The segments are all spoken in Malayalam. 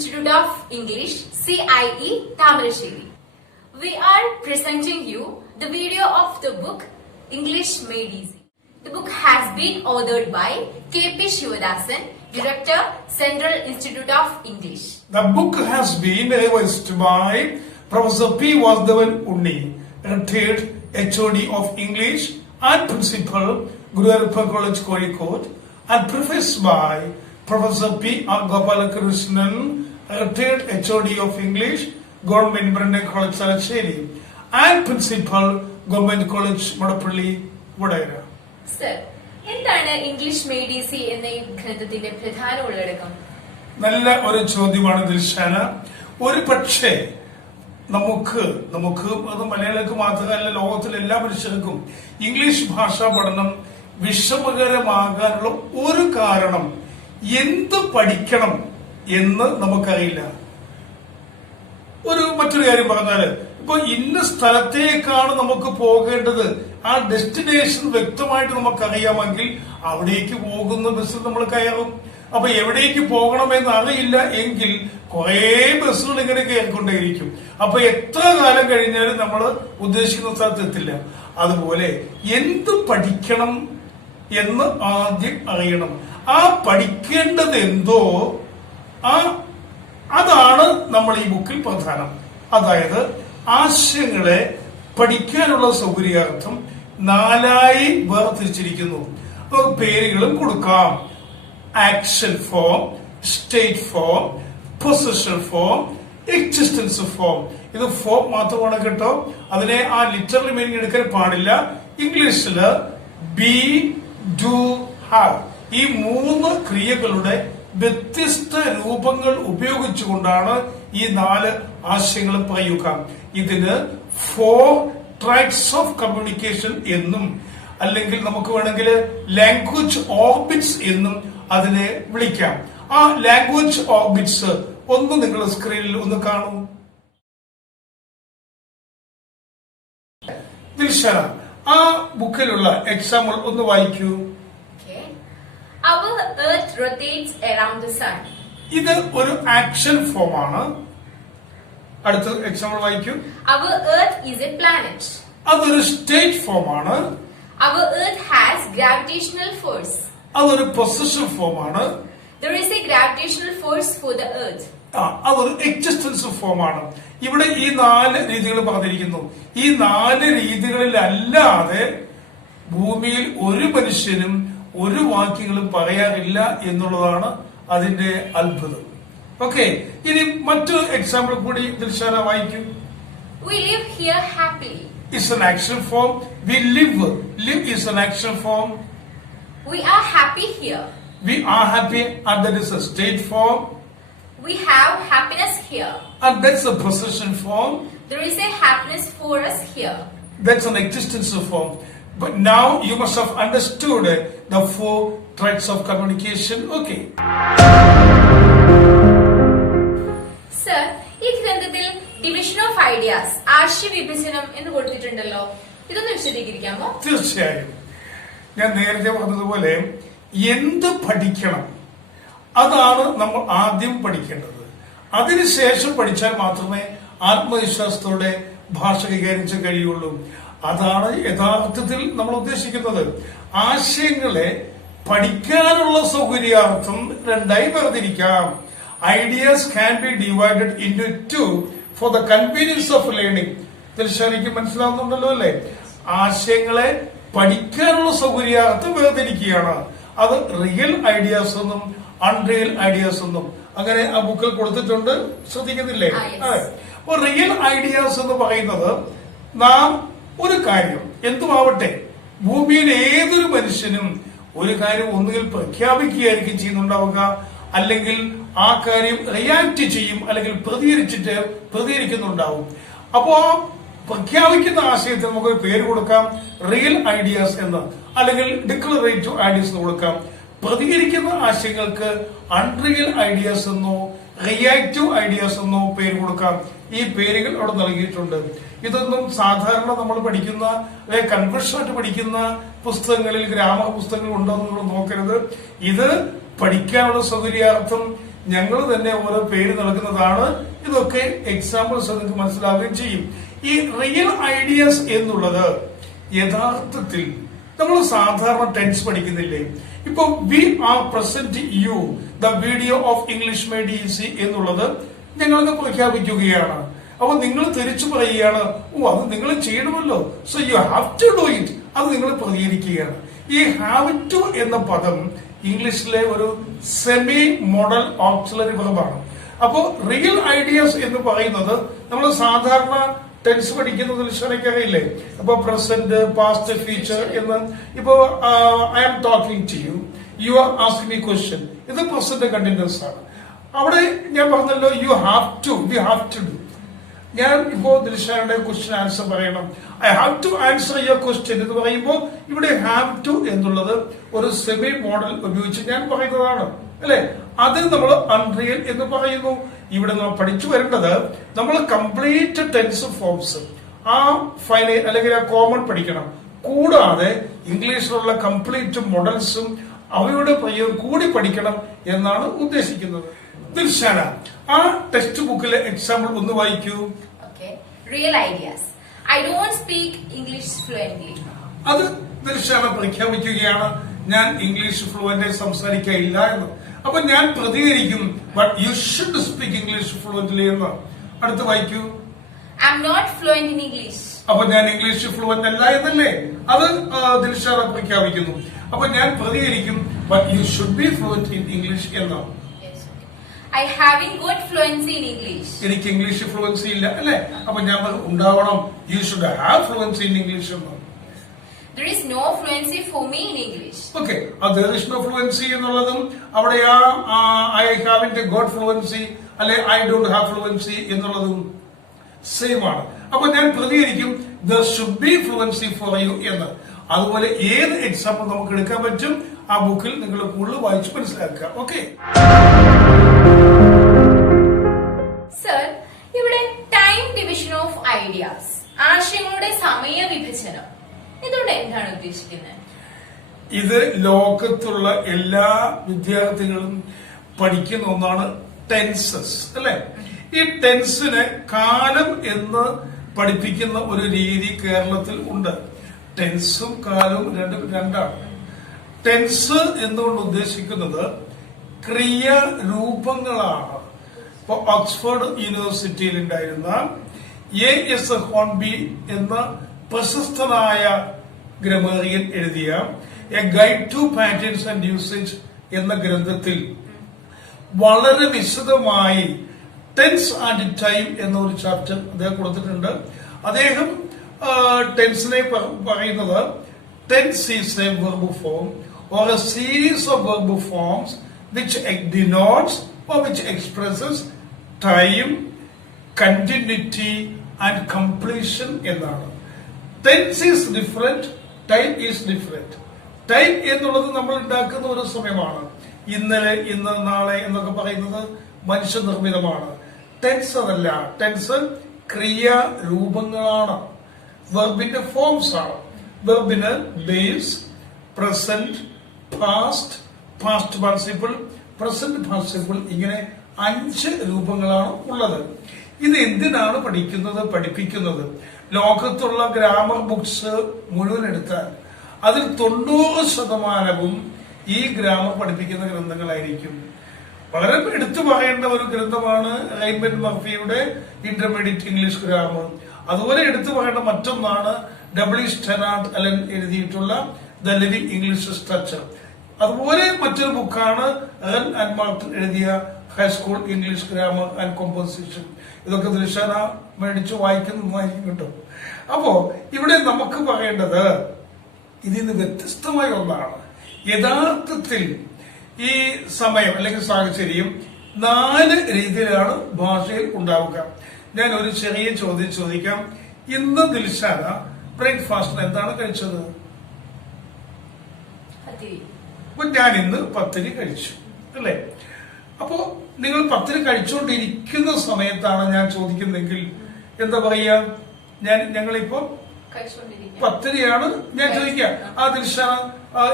Institute of English, CIE, Tamarasheri. We are presenting you the video of the book English Made Easy. The book has been authored by K.P. Shivadasan, Director, Central Institute of English. The book has been revised by Professor P. Vasudevan Unni, retired HOD of English and Principal, Gurudayappa College, Kozhikode, and prefaced by Professor P. R. Gopalakrishnan, retired HOD of English, Government Independent College, Talaksheri, and Principal, Government College, Madapalli, Vadayara. Sir, എന്താണ് ഇംഗ്ലീഷ് മെയ്ഡ് ഈസി എന്ന ഈ ഗ്രന്ഥത്തിന്റെ പ്രധാന ഉള്ളടക്കം? നല്ല ഒരു ചോദ്യമാണ് ദിൽഷാന. ഒരു പക്ഷേ നമുക്ക് അത് മലയാളികൾക്ക് മാത്രമല്ല, ലോകത്തിലെ എല്ലാ മനുഷ്യർക്കും ഇംഗ്ലീഷ് ഭാഷാ പഠനം വിഷമകരമാകാനുള്ള ഒരു കാരണം എന്ത് പഠിക്കണം എന്ന് നമുക്കറിയില്ല. മറ്റൊരു കാര്യം പറഞ്ഞാല്, ഇപ്പൊ ഇന്ന സ്ഥലത്തേക്കാണ് നമുക്ക് പോകേണ്ടത്, ആ ഡെസ്റ്റിനേഷൻ വ്യക്തമായിട്ട് നമുക്കറിയാമെങ്കിൽ അവിടേക്ക് പോകുന്ന ബസ്സിൽ നമ്മൾ കയറും. അപ്പൊ എവിടേക്ക് പോകണമെന്ന് അറിയില്ല എങ്കിൽ കുറെ ബസ്സുകൾ ഇങ്ങനെ കയറിക്കൊണ്ടേയിരിക്കും. അപ്പൊ എത്ര കാലം കഴിഞ്ഞാലും നമ്മൾ ഉദ്ദേശിക്കുന്ന സ്ഥലത്ത് എത്തില്ല. അതുപോലെ എന്ത് പഠിക്കണം എന്ന് ആദ്യം അറിയണം. ആ പഠിക്കേണ്ടത് എന്തോ അതാണ് നമ്മൾ ഈ ബുക്കിൽ പ്രധാനം. അതായത് ആശയങ്ങളെ പഠിക്കാനുള്ള സൗകര്യാർത്ഥം 4ആയി വേർതിരിച്ചിരിക്കുന്നു. പേരുകളും കൊടുക്കാം. Action form, state form, position form, existence form. ഇത് ഫോം മാത്രമാണ് കേട്ടോ. അതിനെ ആ ലിറ്ററൽ മീനിങ് എടുക്കാൻ പാടില്ല. ഇംഗ്ലീഷില് ബി, ഡു, ഹാവ് ഈ 3 ക്രിയകളുടെ വ്യത്യസ്ത രൂപങ്ങൾ ഉപയോഗിച്ചുകൊണ്ടാണ് ഈ 4 ആശയങ്ങൾ പറയുക. ഇതിന് 4 ട്രാക്സ് ഓഫ് കമ്മ്യൂണിക്കേഷൻ എന്നും, അല്ലെങ്കിൽ നമുക്ക് വേണമെങ്കിൽ ലാംഗ്വേജ് ഓർബിറ്റ്സ് എന്നും അതിനെ വിളിക്കാം. ആ ലാംഗ്വേജ് ഓർബിറ്റ്സ് ഒന്ന് നിങ്ങൾ സ്ക്രീനിൽ ഒന്ന് കാണൂ. ദിൽഷന, ആ ബുക്കിലുള്ള എക്സാമ്പിൾ ഒന്ന് വായിക്കൂ. Our earth rotates around the sun. ഇത് ഒരു ആക്ഷൻ ഫോം ആണ്. അടുത്ത എക്സാമ്പിൾ വായിക്കൂ. Our earth is a planet. അതൊരു സ്റ്റേറ്റ് ഫോം ആണ്. Our earth has gravitational force. അതൊരു പൊസിഷൻ ഫോം ആണ്. There is a gravitational force for the earth. അതൊരു എക്സിസ്റ്റൻസ് ഫോം ആണ്. ഇവിടെ ഈ 4 രീതികൾ പറഞ്ഞിരിക്കുന്നു. ഈ 4 രീതികളിലല്ലാതെ ഭൂമിയിൽ ഒരു മനുഷ്യനും ഒരു വാക്യങ്ങളും പറയാറില്ല എന്നുള്ളതാണ് അതിന്റെ അത്ഭുതം. ഓക്കെ, ഇനി മറ്റൊരു എക്സാമ്പിൾ കൂടി ദിൽഷാന വായിക്കൂ. We live here happily. It's an action form. We live. Live is an action form. We are happy here. We are happy, and that is a state form. We have happiness here. And that's a possession form. There is a happiness for us here. That's an existence form. But now you must have understood the 4 traits of communication. Okay. Sir, ഈ ഗ്രന്ഥത്തിൽ ഡിവിഷൻ ഓഫ് ഐഡിയാസ്, ആശയവിഭജനം എന്ന് കൊടുത്തിട്ടുണ്ടല്ലോ, ഇതൊന്ന് വിശദീകരിക്കാമോ? തീർച്ചയായും. ഞാൻ നേരത്തെ പറഞ്ഞതുപോലെ എന്ത് പഠിക്കണം അതാണ് നമ്മൾ ആദ്യം പഠിക്കേണ്ടത്. അതിനുശേഷം പഠിച്ചാൽ മാത്രമേ ആത്മവിശ്വാസത്തോടെ ഭാഷ കൈകാര്യം ചെയ്യാൻ കഴിയുള്ളൂ. അതാണ് യഥാർത്ഥത്തിൽ നമ്മൾ ഉദ്ദേശിക്കുന്നത്. ആശയങ്ങളെ പഠിക്കാനുള്ള സൗകര്യാർത്ഥം 2ആയി വേർതിരിക്കാം. Ideas can be divided into 2 for the convenience of learning. തീർച്ചയായും മനസ്സിലാവുന്നുണ്ടല്ലോ അല്ലെ? ആശയങ്ങളെ പഠിക്കാനുള്ള സൗകര്യാർത്ഥം വേർതിരിക്കുകയാണ്. അത് റിയൽ ഐഡിയാസ് എന്നും അൺറിയൽ ഐഡിയാസ് എന്നും അങ്ങനെ ആ ബുക്കിൽ കൊടുത്തിട്ടുണ്ട്. ശ്രദ്ധിക്കുന്നില്ലേ? അപ്പൊ റിയൽ ഐഡിയാസ് എന്ന് പറയുന്നത് നാം ഒരു കാര്യം എന്തുമാവട്ടെ, ഭൂമിയിൽ ഏതൊരു മനുഷ്യനും ഒരു കാര്യം ഒന്നുകിൽ പ്രഖ്യാപിക്കുകയായിരിക്കും ചെയ്യുന്നുണ്ടാവുക, അല്ലെങ്കിൽ ആ കാര്യം റിയാക്ട് ചെയ്യും, അല്ലെങ്കിൽ പ്രതികരിക്കുന്നുണ്ടാവും. അപ്പോ പ്രഖ്യാപിക്കുന്ന ആശയത്തിന് നമുക്ക് പേര് കൊടുക്കാം റിയൽ ഐഡിയാസ് എന്ന്, അല്ലെങ്കിൽ ഡിക്ലറേറ്റീവ് ഐഡിയാസ് എന്ന് കൊടുക്കാം. പ്രതികരിക്കുന്ന ആശയങ്ങൾക്ക് അൺറിയൽ ഐഡിയാസ് എന്നോ റിയാക്റ്റീവ് ഐഡിയാസ് എന്നോ പേര് കൊടുക്കാം. ഈ പേരുകൾ അവിടെ നൽകിയിട്ടുണ്ട്. ഇതൊന്നും സാധാരണ നമ്മൾ പഠിക്കുന്ന കൺവെൻഷനായിട്ട് പഠിക്കുന്ന പുസ്തകങ്ങളിൽ, ഗ്രാമർ പുസ്തകങ്ങൾ ഉണ്ടോ എന്ന് നോക്കരുത്. ഇത് പഠിക്കാനുള്ള സൗകര്യാർത്ഥം ഞങ്ങൾ തന്നെ ഓരോ പേര് നൽകുന്നതാണ്. ഇതൊക്കെ എക്സാമ്പിൾസ് നിങ്ങൾക്ക് മനസ്സിലാവുകയും ചെയ്യും. ഈ റിയൽ ഐഡിയാസ് എന്നുള്ളത് യഥാർത്ഥത്തിൽ നമ്മൾ സാധാരണ ടെൻസ് പഠിക്കുന്നില്ലേ? ഇപ്പൊ we are present you the video of English made easy എന്നുള്ളത് ഞങ്ങൾക്ക് പ്രഖ്യാപിക്കുകയാണ്. അപ്പൊ നിങ്ങൾ തിരിച്ചു പറയുകയാണ്, അത് നിങ്ങൾ ചെയ്യണമല്ലോ, so you have to do it. അത് നിങ്ങൾ പ്രതികരിക്കുകയാണ്. ഈ ഹാവ് ടു എന്ന പദം ഇംഗ്ലീഷിലെ ഒരു സെമി മോഡൽ ഓക്സിലറി വെർബാണ്. അപ്പോ റിയൽ ഐഡിയാസ് എന്ന് പറയുന്നത് നമ്മൾ സാധാരണ ടെൻസ് പഠിക്കുന്നതിൽ ശ്രമിക്കറിയില്ലേ? അപ്പൊ പ്രസന്റ്, പാസ്റ്റ്, ഫ്യൂച്ചർ എന്ന്. ഇപ്പോ I am talking to you, you are asking me question. ഇത് പ്രസന്റ് കണ്ടിന്യൂസ് ആണ്. അവിടെ ഞാൻ പറഞ്ഞല്ലോ you have to, we have to do. ഞാൻ ഇപ്പോ ദിൽഷയുടെ ക്വസ്റ്റ്യൻ ആൻസർ പറയണം. I have to answer your question എന്ന് പറയുമ്പോൾ ഇവിടെ ഹാവ് ടു എന്നുള്ളത് ഒരു സെമി മോഡൽ ഉപയോഗിച്ച് ഞാൻ പറയുന്നതാണ്, അല്ലെ? അതിന് നമ്മൾ അൺറിയൽ എന്ന് പറയുന്നു. ഇവിടെ നമ്മൾ പഠിച്ചു വരേണ്ടത് നമ്മൾ കംപ്ലീറ്റ് ടെൻസ് ഫോംസ്, ആ ഫൈനൽ അല്ലെങ്കിൽ ആ കോമൺ പഠിക്കണം. കൂടാതെ ഇംഗ്ലീഷിലുള്ള കംപ്ലീറ്റ് മോഡൽസും അവയുടെ പ്രയോഗം കൂടി പഠിക്കണം എന്നാണ് ഉദ്ദേശിക്കുന്നത്. ദിൽഷാന, ആ ടെക്സ്റ്റ് ബുക്കിലെ എക്സാമ്പിൾ ഒന്ന് വായിക്കൂ. Real ideas. I don't speak English fluently. അത് ദിൽഷാന പ്രഖ്യാപിക്കുകയാണ്, ഞാൻ ഇംഗ്ലീഷ് ഫ്ലുവന്റ് സംസാരിക്കില്ല എന്ന്. അപ്പൊ ഞാൻ പ്രതികരിക്കും, but you should speak English fluently എന്ന്. അടുത്ത് വായിക്കൂ. I am not fluent in English. അപ്പൊ ഞാൻ ഇംഗ്ലീഷ് ഫ്ലുവന്റ് അല്ല എന്നല്ലേ അത് ദിൽഷാന പ്രഖ്യാപിക്കുന്നു. അപ്പൊ ഞാൻ പ്രതികരിക്കും, but you should be fluent in English എന്ന്. I haven't got fluency in English. എനിക്ക് ഇംഗ്ലീഷ് ഫ്ലുവൻസി ഇല്ല, അല്ലെ? അപ്പൊ ഞാൻ ഉണ്ടാവണം, you should have fluency in English എന്ന്. There is no fluency for me in English. Okay, there is no fluency എന്നുള്ളതും അവിടെ ഐ ഹാവിന്റ് ഗോട്ട് ഫ്ലുവൻസി അല്ലെ ഐ ഡോണ്ട് ഹാവ് ഫ്ലുവൻസി എന്നുള്ളതും സെയിം ആണ്. അപ്പൊ ഞാൻ പ്രതികരിക്കും, there should be fluency for you എന്ന്. അതുപോലെ ഏത് എക്സാമ്പിൾ നമുക്ക് എടുക്കാൻ പറ്റും ആ ബുക്കിൽ നിങ്ങൾ കൂടുതൽ വായിച്ച് മനസ്സിലാക്കുക. ഓക്കെ സർ, ഇവിടെ ടൈം ഡിവിഷൻ ഓഫ് ഐഡിയാസ്, ആശയങ്ങളുടെ സമയ വിഭജനം, ഇതുകൊണ്ട് എന്താണ് ഉദ്ദേശിക്കുന്നത്? ഇത് ലോകത്തുള്ള എല്ലാ വിദ്യാർത്ഥികളും പഠിക്കുന്ന ഒന്നാണ് ടെൻസസ്, അല്ലെ? ഈ ടെൻസിനെ കാലം എന്ന് പഠിപ്പിക്കുന്ന ഒരു രീതി കേരളത്തിൽ ഉണ്ട്. ടെൻസും കാലവും രണ്ടാണ്. ടെൻസ് എന്നുകൊണ്ട് ഉദ്ദേശിക്കുന്നത് ക്രിയാരൂപങ്ങളാണ്. ഇപ്പൊ ഓക്സ്ഫോർഡ് യൂണിവേഴ്സിറ്റിയിൽ ഉണ്ടായിരുന്ന A.S. ഹോൺബി എന്ന പ്രശസ്തനായ ഗ്രമേറിയൻ എഴുതിയ a guide to patterns and usage എന്ന ഗ്രന്ഥത്തിൽ വളരെ വിശദമായി ടെൻസ് ആൻഡ് ടൈം എന്ന ഒരു ചാപ്റ്റർ അദ്ദേഹം കൊടുത്തിട്ടുണ്ട്. അദ്ദേഹം ടെൻസിനെ പറയുന്നത് tense is a verb form or a series of verb forms which denotes or which expresses time, continuity and completion എന്നാണ്. Tense is different, time is different. Time എന്നുള്ളത് നമ്മൾ ഉണ്ടാക്കുന്ന ഒരു സമയമാണ്. ഇന്നലെ, ഇന്ന്, നാളെ എന്നൊക്കെ പറയുന്നത് മനുഷ്യനിർമ്മിതമാണ്. ടെൻസ് അതല്ല. ടെൻസ് ക്രിയാരൂപങ്ങളാണ്, വെർബിന്റെ ഫോംസ് ആണ്. വെർബിന് base, present, past, past participle, present participle, ഇങ്ങനെ 5 രൂപങ്ങളാണ് ഉള്ളത്. ഇത് എന്തിനാണ് പഠിപ്പിക്കുന്നത്? ലോകത്തുള്ള ഗ്രാമർ ബുക്സ് മുഴുവൻ എടുത്താൽ അതിൽ 90% ഈ ഗ്രാമർ പഠിപ്പിക്കുന്ന ഗ്രന്ഥങ്ങളായിരിക്കും. വളരെ എടുത്തു പറയേണ്ട ഒരു ഗ്രന്ഥമാണ് റെയ്മണ്ട് മർഫിയുടെ ഇന്റർമീഡിയറ്റ് ഇംഗ്ലീഷ് ഗ്രാമർ. അതുപോലെ എടുത്തു പറയേണ്ട മറ്റൊന്നാണ് W. Stannard Allen എഴുതിയിട്ടുള്ള ദ ലിവിംഗ് ഇംഗ്ലീഷ് സ്ട്രക്ചർ. അതുപോലെ മറ്റൊരു ബുക്കാണ് റൺ ആൻഡ് മാർട്ടിൻ എഴുതിയ high school English grammar and composition. ഇതൊക്കെ ദിൽഷാന മേടിച്ച് വായിക്കുന്നതായിരിക്കും കിട്ടും. അപ്പോ ഇവിടെ നമുക്ക് പറയേണ്ടത് ഇതിന് വ്യത്യസ്തമായ ഒന്നാണ്. യഥാർത്ഥത്തിൽ ഈ സമയം അല്ലെങ്കിൽ സാഹചര്യം 4 രീതിയിലാണ് ഭാഷയിൽ ഉണ്ടാവുക. ഞാൻ ഒരു ചെറിയ ചോദ്യം ചോദിക്കാം. ഇന്ന് ദിൽഷാന ബ്രേക്ക്ഫാസ്റ്റിന് എന്താണ് കഴിച്ചത്? അപ്പൊ ഞാൻ ഇന്ന് പത്തിരി കഴിച്ചു, അല്ലെ? അപ്പോ നിങ്ങൾ പത്തിരി കഴിച്ചുകൊണ്ടിരിക്കുന്ന സമയത്താണ് ഞാൻ ചോദിക്കുന്നെങ്കിൽ എന്താ പറയാ? ഞങ്ങളിപ്പോ പത്തിരിയാണ് ഞാൻ ചോദിക്കുക. ആ ദിൽഷാന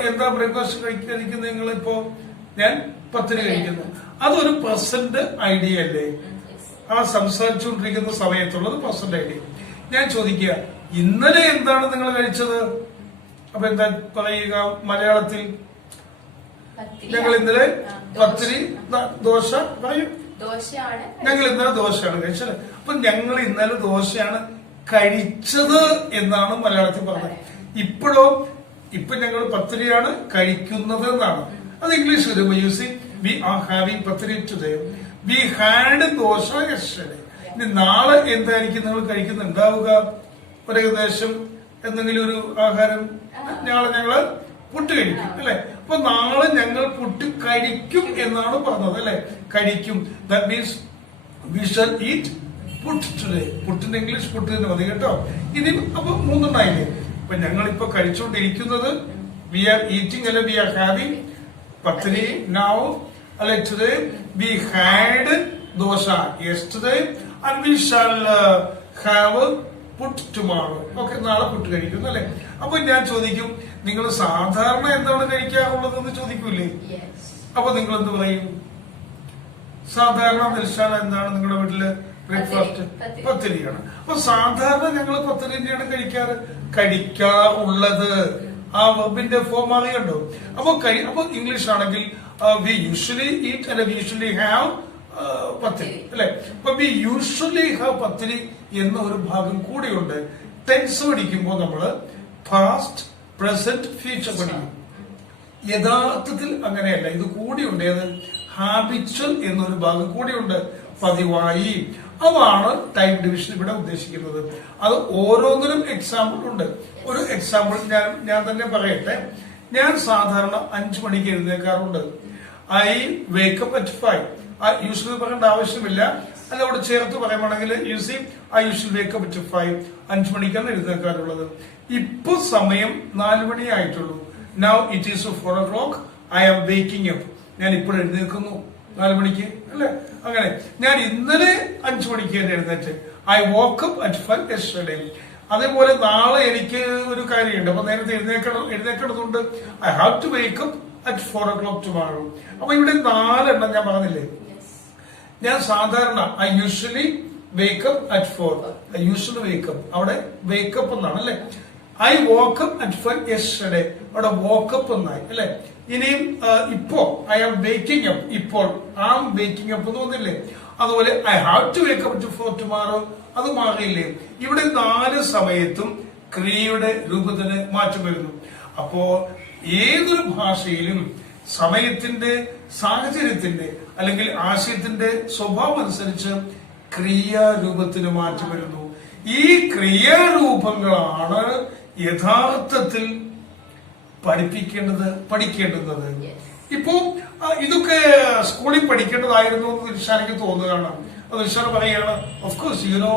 എന്താ ബ്രേക്ക്ഫാസ്റ്റ് കഴിക്കുന്നത്? നിങ്ങളിപ്പോ ഞാൻ പത്തിരി കഴിക്കുന്നു. അതൊരു പ്രസന്റ് ഐഡിയ അല്ലേ? ആ സംസാരിച്ചുകൊണ്ടിരിക്കുന്ന സമയത്തുള്ളത് പ്രസന്റ് ഐഡിയ. ഞാൻ ചോദിക്കുക, ഇന്നലെ എന്താണ് നിങ്ങൾ കഴിച്ചത്? അപ്പൊ എന്താ പറയുക മലയാളത്തിൽ? ഞങ്ങൾ ഇന്നലെ പത്തിരി ദോശ പറയും. ഞങ്ങൾ ഇന്നലെ ദോശയാണ് കഴിച്ചത്. അപ്പൊ ഞങ്ങൾ ഇന്നലെ ദോശയാണ് കഴിച്ചത് എന്നാണ് മലയാളത്തിൽ പറഞ്ഞത്. ഇപ്പൊ ഞങ്ങൾ പത്തിരിയാണ് കഴിക്കുന്നത് എന്നാണ്. അത് ഇംഗ്ലീഷ് വരുമ്പോ use we are having pathiri today, we had dosa yesterday. ഇനി നാളെ എന്തായിരിക്കും നിങ്ങൾ കഴിക്കുന്നുണ്ടാവുക? ഒരു ഏകദേശം എന്തെങ്കിലും ഒരു ആഹാരം. നാളെ ഞങ്ങള് പുട്ട് കഴിക്കും അല്ലെ? അപ്പൊ നാളെ ഞങ്ങൾ പുട്ട് കഴിക്കും എന്നാണ് പറഞ്ഞത് അല്ലെ? കഴിക്കും. That means we shall eat puttu today. പുട്ടിന്റെ ഇംഗ്ലീഷ് പുട്ട് തന്നെ മതി കേട്ടോ. ഇനി അപ്പൊ മൂന്നെണ്ണായില്ലേ? അപ്പൊ ഞങ്ങൾ ഇപ്പൊ കഴിച്ചുകൊണ്ടിരിക്കുന്നത് വി ആർ ഈറ്റിംഗ് അല്ലെ? We are having pathiri now അല്ലെ? Today we had dosa yesterday and we shall have puttu tomorrow. Okay, നാളെ പുട്ട് കഴിക്കുന്നു അല്ലെ? അപ്പൊ ഞാൻ ചോദിക്കും, നിങ്ങൾ സാധാരണ എന്താണ് കഴിക്കാറുള്ളതെന്ന് ചോദിക്കൂലേ? അപ്പൊ നിങ്ങൾ എന്ത് പറയും? സാധാരണ ദിൽഷാന എന്താണ് നിങ്ങളുടെ വീട്ടില് ബ്രേക്ക്ഫാസ്റ്റ്? പത്തിരിയാണ്. അപ്പൊ സാധാരണ ഞങ്ങൾ പത്തിരി തന്നെയാണ് കഴിക്കാറുള്ളത്. ആ വെർബിന്റെ ഫോം അറിയണ്ടോ? അപ്പൊ ഇംഗ്ലീഷ് ആണെങ്കിൽ വി യൂഷ്വലി ഈറ്റ് അല്ലെ? വി യൂഷ്വലി ഹാവ് പത്തിരി അല്ലെ? അപ്പൊ വി യൂഷ്വലി ഹാവ് പത്തിരി എന്ന ഒരു ഭാഗം കൂടിയുണ്ട്. ടെൻസ് പഠിക്കുമ്പോൾ നമ്മള് പാസ്റ്റ്, പ്രസന്റ്, ഫ്യൂച്ചർ പഠിക്കും. യഥാർത്ഥത്തിൽ അങ്ങനെയല്ല, ഇത് കൂടിയുണ്ട്. ഏത്? ഹാബിച്വൽ എന്നൊരു ഭാഗം കൂടിയുണ്ട്, പതിവായി. അതാണ് ടൈം ഡിവിഷൻ ഇവിടെ ഉദ്ദേശിക്കുന്നത്. അത് ഓരോന്നിനും എക്സാമ്പിൾ ഉണ്ട്. ഒരു എക്സാമ്പിൾ ഞാൻ തന്നെ പറയട്ടെ. ഞാൻ സാധാരണ 5 മണിക്ക് എഴുന്നേക്കാറുണ്ട്. I wake up at 5. യൂഷ്വലി പറയേണ്ട ആവശ്യമില്ല. അല്ല, അവിടെ ചേർത്ത് പറയുവാണെങ്കിൽ usually I usual wake up at 5. 5 മണിക്കാണ് എഴുന്നേക്കാറുള്ളത്. ഇപ്പൊ സമയം 4 മണിയായിട്ടുള്ളൂ. Now it is 4 o'clock. I am waking up. ഞാൻ ഇപ്പോൾ എഴുന്നേൽക്കുന്നു 4 മണിക്ക് അല്ലെ? അങ്ങനെ ഞാൻ ഇന്നലെ 5 മണിക്ക് തന്നെ എഴുന്നേറ്റ്. I woke up at 5 yesterday. അതേപോലെ നാളെ എനിക്ക് ഒരു കാര്യമുണ്ട്. അപ്പൊ നേരത്തെ എഴുന്നേക്കേണ്ടതുണ്ട്. I have to wake up at 4 o'clock tomorrow. അപ്പൊ ഇവിടെ 4 എണ്ണം ഞാൻ പറഞ്ഞില്ലേ? ഞാൻ സാധാരണ I usually wake up at 4. I usually wake up, അവിടെ വേക്കപ്പ് എന്നാണ് അല്ലെ? ഐ വോക്കപ്പ് അറ്റ് 5 യെസ്റ്റർഡേ, അവിടെ വോക്കപ്പ് എന്നായി അല്ലെ? ഇനിയും ഇപ്പോ ഐ ആം വേക്കിംഗ് അപ്പ്, ഇപ്പോൾ ആം വേക്കിംഗ് അപ്പ് എന്ന് വന്നില്ലേ? അതുപോലെ I have to wake up at 4 tomorrow, അത് മാറിയില്ലേ? ഇവിടെ 4 സമയത്തും ക്രിയയുടെ രൂപത്തിന് മാറ്റം വരുന്നു. അപ്പോ ഏതൊരു ഭാഷയിലും സമയത്തിന്റെ, സാഹചര്യത്തിന്റെ അല്ലെങ്കിൽ ആശയത്തിന്റെ സ്വഭാവം അനുസരിച്ച് ക്രിയാരൂപത്തിന് മാറ്റം വരുന്നു. ഈ ക്രിയാരൂപങ്ങളാണ് യഥാർത്ഥത്തിൽ പഠിക്കേണ്ടുന്നത്. ഇപ്പോ ഇതൊക്കെ സ്കൂളിൽ പഠിക്കേണ്ടതായിരുന്നു എന്ന് ദിൽഷാനയ്ക്ക് തോന്നുകയാണ്. ദിൽഷാന പറയാണ്, of course you know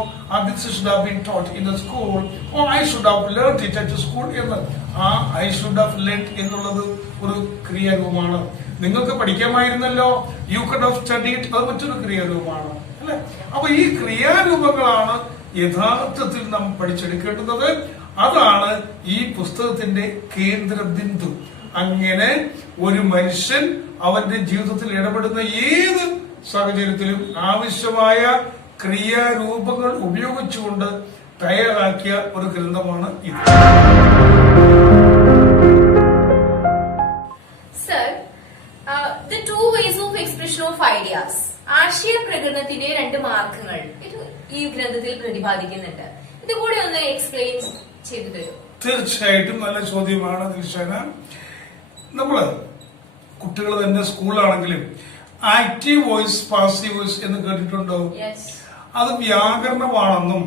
this should have been taught in the school, or I should have learned it at school എന്ന്. ആ ഐ ഷുഡ് ഹാവ് ലേൺഡ് എന്നുള്ളത് ഒരു ക്രിയാരൂപമാണ്. നിങ്ങൾക്ക് പഠിക്കാമായിരുന്നല്ലോ, യു കുഡ് ഹാവ് സ്റ്റഡീഡ്, അത് മറ്റൊരു ക്രിയാരൂപമാണ് അല്ലെ? അപ്പൊ ഈ ക്രിയാരൂപങ്ങളാണ് യഥാർത്ഥത്തിൽ നാം പഠിച്ചെടുക്കേണ്ടുന്നത്. അതാണ് ഈ പുസ്തകത്തിന്റെ കേന്ദ്ര ബിന്ദു. അങ്ങനെ ഒരു മനുഷ്യൻ അവന്റെ ജീവിതത്തിൽ ഇടപെടുന്ന ഏത് സാഹചര്യത്തിലും ആവശ്യമായ ക്രിയാരൂപങ്ങൾ ഉപയോഗിച്ചുകൊണ്ട് തയ്യാറാക്കിയ ഒരു ഗ്രന്ഥമാണ് ഇത്. Sir, the two ways of expression of ideas, ആശയ പ്രകടനത്തിന്റെ 2 മാർഗങ്ങൾ ഈ ഗ്രന്ഥത്തിൽ പ്രതിപാദിക്കുന്നുണ്ട്. ഇത് കൂടി ഒന്ന് എക്സ്പ്ലെയിൻ ചെയ്തു തരും? തീർച്ചയായിട്ടും നല്ല ചോദ്യമാണ് ദിൽഷാന. നമ്മള് കുട്ടികൾ തന്നെ സ്കൂളിലാണെങ്കിലും ആക്റ്റീവ് വോയിസ്, പാസീവ് വോയിസ് എന്ന് കേട്ടിട്ടുണ്ടോ? അത് വ്യാകരണമാണെന്നും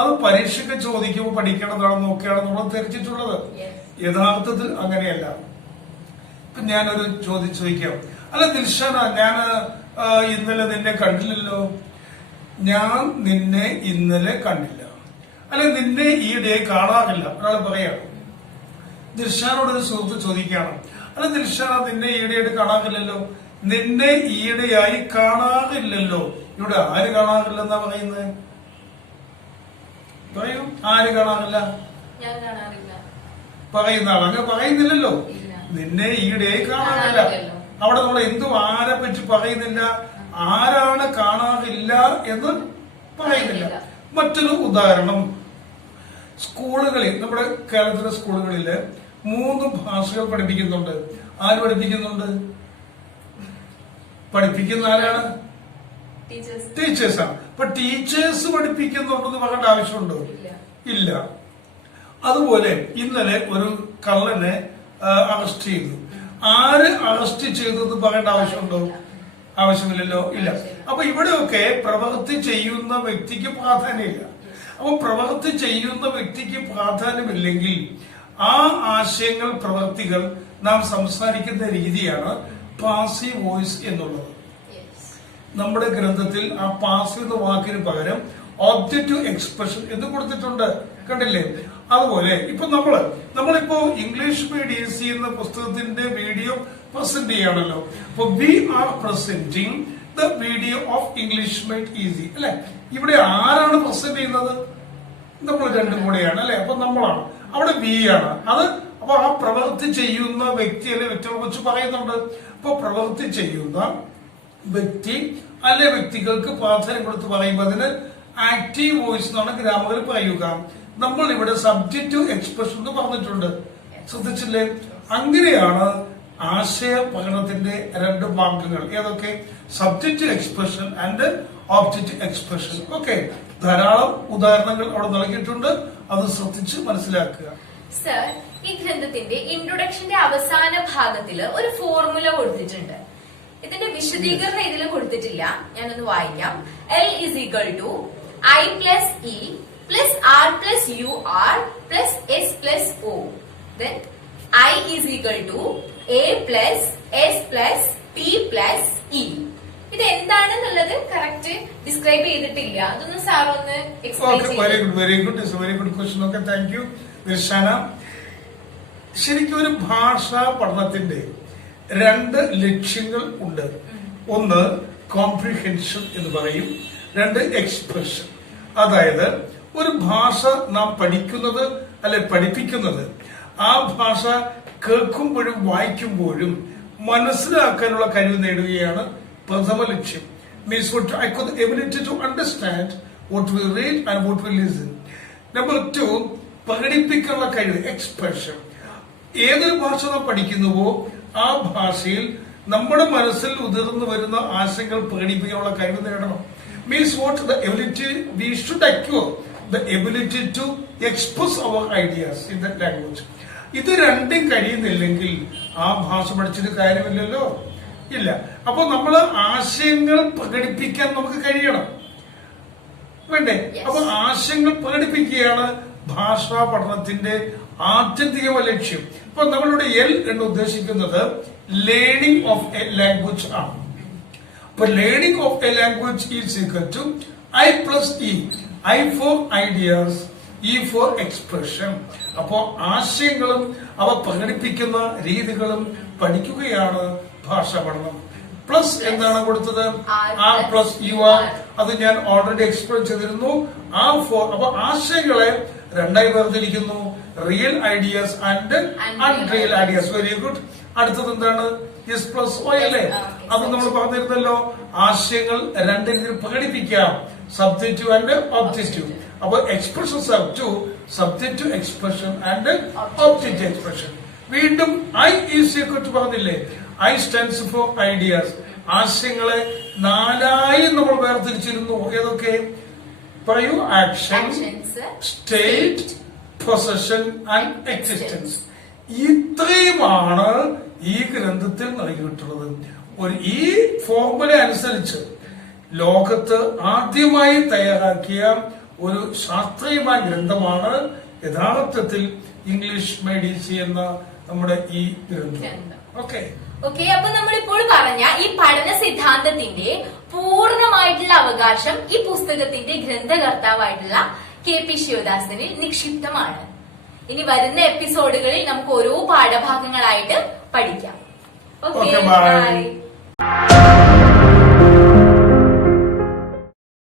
അത് പരീക്ഷയ്ക്ക് ചോദിക്കുമ്പോൾ പഠിക്കേണ്ടതാണെന്നും ഒക്കെയാണ് നമ്മൾ ധരിച്ചിട്ടുള്ളത്. യഥാർത്ഥത്തിൽ അങ്ങനെയല്ല. ഇപ്പൊ ഞാനൊരു ചോദ്യം ചോദിക്കാം. അല്ല ദിൽഷാന, ഞാൻ ഇന്നലെ നിന്നെ കണ്ടില്ലല്ലോ. ഞാൻ നിന്നെ ഇന്നലെ കണ്ടില്ല, അല്ലെ നിന്നെ ഈയിടെ കാണാറില്ല. ഒരാൾ പറയാണ്. ദിൽഷാനോടൊരു സുഹൃത്ത് ചോദിക്കുകയാണ്, അല്ല ദിൽഷാന നിന്നെ ഈയിടെയായിട്ട് കാണാറില്ലല്ലോ, നിന്നെ ഈയിടെയായി കാണാറില്ലല്ലോ. ഇവിടെ ആര് കാണാറില്ലെന്നാ പറയുന്നത്? പറയൂ, ആര് കാണാറില്ല? പറയുന്ന ആൾ അങ്ങനെ പറയുന്നില്ലല്ലോ. നിന്നെ ഈയിടെയായി കാണാറില്ല. അവിടെ നമ്മൾ എന്തും ആരെ പറ്റി പറയുന്നില്ല, ആരാണ് കാണാറില്ല എന്ന് പറയുന്നില്ല. മറ്റൊരു ഉദാഹരണം, സ്കൂളുകളിൽ, നമ്മുടെ കേരളത്തിലെ സ്കൂളുകളിൽ 3 ഭാഷകൾ പഠിപ്പിക്കുന്നുണ്ട്. ആര് പഠിപ്പിക്കുന്നുണ്ട്? പഠിപ്പിക്കുന്ന ആരാണ്? ടീച്ചേഴ്സാണ്. അപ്പൊ ടീച്ചേഴ്സ് പഠിപ്പിക്കുന്നുണ്ടെന്ന് പറയേണ്ട ആവശ്യമുണ്ടോ? ഇല്ല. അതുപോലെ ഇന്നലെ ഒരു കള്ളനെ അറസ്റ്റ് ചെയ്തു. ആര് അറസ്റ്റ് ചെയ്തു എന്ന് പറയേണ്ട ആവശ്യമുണ്ടോ? ആവശ്യമില്ലല്ലോ. ഇല്ല. അപ്പൊ ഇവിടെയൊക്കെ പ്രവൃത്തി ചെയ്യുന്ന വ്യക്തിക്ക് പ്രാധാന്യമില്ല. അപ്പൊ പ്രവൃത്തി ചെയ്യുന്ന വ്യക്തിക്ക് പ്രാധാന്യമില്ലെങ്കിൽ ആ ആശയങ്ങൾ, പ്രവൃത്തികൾ നാം സംസാരിക്കുന്ന രീതിയാണ് പാസീവ് വോയിസ് എന്നുള്ളത്. നമ്മുടെ ഗ്രന്ഥത്തിൽ ആ പാസീവ് എന്ന വാക്കിന് പകരം ഒബ്ജക്റ്റീവ് എക്സ്പ്രഷൻ എന്ന് കൊടുത്തിട്ടുണ്ട്. കണ്ടില്ലേ? അതുപോലെ ഇപ്പൊ നമ്മളിപ്പോ ഇംഗ്ലീഷ് മെയ്ഡ് ഈസി എന്ന പുസ്തകത്തിന്റെ വീഡിയോ പ്രസന്റ് ചെയ്യാണല്ലോ. അപ്പൊ we are presenting the video of English made easy അല്ലെ. ഇവിടെ ആരാണ് പ്രസന്റ് ചെയ്യുന്നത്? നമ്മൾ രണ്ടും കൂടെയാണ് അല്ലെ. അപ്പൊ നമ്മളാണ്, അവിടെ വി ആണ്. അപ്പൊ ആ പ്രവൃത്തി ചെയ്യുന്ന വ്യക്തി അല്ലെ വ്യക്തികളെ കുറിച്ച് പറയുന്നുണ്ട്. അപ്പൊ പ്രവൃത്തി ചെയ്യുന്ന വ്യക്തി അല്ലെ വ്യക്തികൾക്ക് പ്രാധാന്യം കൊടുത്ത് പറയുമ്പോൾ അതിന് ആക്റ്റീവ് വോയിസ് എന്നാണ് ഗ്രാമറിൽ പറയുക. നമ്മൾ ഇവിടെ സബ്ജക്റ്റീവ് എക്സ്പ്രഷൻ എന്ന് പറഞ്ഞിട്ടുണ്ട്. ശ്രദ്ധിച്ചില്ലേ? അങ്ങനെയാണ് ആശയ പ്രകടനത്തിന്റെ 2 മാർഗങ്ങൾ. ഏതൊക്കെ? Subjective expression and objective expression. Okay, ധാരാളം ഉദാഹരണങ്ങൾ അവിടെ നൽകിയിട്ടുണ്ട്. അത് ശ്രദ്ധിച്ച് മനസ്സിലാക്കുക. സർ, ഈ ഗ്രന്ഥത്തിന്റെ ഇൻട്രൊഡക്ഷന്റെ അവസാന ഭാഗത്തിൽ ഒരു ഫോർമുല കൊടുത്തിട്ടുണ്ട്. ഇതിന്റെ വിശദീകരണം ഇതിൽ കൊടുത്തിട്ടില്ല. ഞാനൊന്ന് വായിക്കാം. L is equal to I plus E plus R plus UR plus S plus O. Then I is equal to A plus S plus P plus E. ഇത് എന്താണെന്നുള്ളത് കറക്റ്റ് ഡിസ്ക്രൈബ് ചെയ്തിട്ടില്ല. അതൊന്ന് സാർ ഒന്ന് എക്സ്പ്ലെയിൻ ചെയ്യൂ. Very good question. Okay, thank you Dirshana. ശരിക്കും ഒരു ഭാഷാ പഠനത്തിന്റെ 2 ലക്ഷ്യങ്ങൾ ഉണ്ട്. ഒന്ന് കോംപ്രിഹെൻഷൻ എന്ന് പറയും, 2 എക്സ്പ്രഷൻ. അതായത് ഒരു ഭാഷ നാം പഠിക്കുന്നത് അല്ലെ പഠിപ്പിക്കുന്നത് ആ ഭാഷ കേൾക്കുമ്പോഴും വായിക്കുമ്പോഴും മനസ്സിലാക്കാനുള്ള കഴിവ് നേടുകയാണ് പ്രഥമ ലക്ഷ്യം. Means ability to understand what we read and what we listen. Number 2, പ്രകടിപ്പിക്കാനുള്ള കഴിവ്, എക്സ്പ്രഷൻ. ഏതൊരു ഭാഷ നാം പഠിക്കുന്നുവോ ആ ഭാഷയിൽ നമ്മുടെ മനസ്സിൽ ഉതിർന്നു വരുന്ന ആശയങ്ങൾ പ്രകടിപ്പിക്കാനുള്ള കഴിവ് നേടണം. Means what? The ability, we should acquire the ability to express our ideas in that language. ഇത് രണ്ടും കഴിയുന്നില്ലെങ്കിൽ ആ ഭാഷ പഠിച്ചിട്ട് കാര്യമില്ലല്ലോ. ഇല്ല. അപ്പൊ നമ്മള് ആശയങ്ങൾ പ്രകടിപ്പിക്കാൻ നമുക്ക് കഴിയണം, വേണ്ടേ? അപ്പൊ ആശയങ്ങൾ പ്രകടിപ്പിക്കുകയാണ് ഭാഷാ പഠനത്തിന്റെ ആത്യന്തിക ലക്ഷ്യം. ഇപ്പൊ നമ്മളുടെ L എന്ന് ഉദ്ദേശിക്കുന്നത് ലേണിംഗ് ഓഫ് എ ലാംഗ്വേജ് ആണ്. അപ്പൊ learning of a language is equal to I plus E. I for ideas, E for expression. അപ്പോ ആശയങ്ങളും അവ പ്രകടിപ്പിക്കുന്ന രീതികളും പഠിക്കുകയാണ് ഭാഷാ പഠനം. പ്ലസ് എന്താണ് കൊടുത്തത്? R plus UR. അത് ഞാൻ ഓൾറെഡി എക്സ്പ്ലെയിൻ ചെയ്തിരുന്നു. അപ്പൊ ആശയങ്ങളെ 2ആയി വേർതിരിക്കുന്നു, real ideas and unreal ideas. Very good. അടുത്തത് എന്താണ്? എസ് പ്ലസ് ഒ അല്ലേ? അത് നമ്മൾ പറഞ്ഞിരുന്നല്ലോ. ആശയങ്ങൾ 2 രീതിയിൽ പ്രകടിപ്പിക്കാം, സബ്ജക്റ്റീവ് ആൻഡ് ഒബ്ജക്റ്റീവ്. അപ്പൊ expressions R 2, subjective expression and objective expression. വീണ്ടും I ഈസ് ഈക്വൽ ടു പറഞ്ഞില്ലേ? I stands for ideas. ആശയങ്ങളെ 4ആയി നമ്മൾ വേർതിരിച്ചിരുന്നു. ഏതൊക്കെ പറയൂ? Action, state, possession and existence. ഇത്രയുമാണ് ഈ ഗ്രന്ഥത്തിൽ നൽകിയിട്ടുള്ളത്. ഈ ഫോർമുല അനുസരിച്ച് ലോകത്ത് ആദ്യമായി തയ്യാറാക്കിയ ഒരു ശാസ്ത്രീയമായ ഗ്രന്ഥമാണ് യഥാർത്ഥത്തിൽ ഇംഗ്ലീഷ് മെയ്ഡ് ഈസി എന്ന നമ്മുടെ ഈ ഗ്രന്ഥം. ഓക്കെ, അപ്പൊ നമ്മളിപ്പോൾ പറഞ്ഞ ഈ പഠന സിദ്ധാന്തത്തിന്റെ പൂർണ്ണമായിട്ടുള്ള അവകാശം ഈ പുസ്തകത്തിന്റെ ഗ്രന്ഥകർത്താവായിട്ടുള്ള KP ശിവദാസനിൽ നിക്ഷിപ്തമാണ്. ഇനി വരുന്ന എപ്പിസോഡുകളിൽ നമുക്ക് ഓരോ പാഠഭാഗങ്ങളായിട്ട് പഠിക്കാം. Okay, by.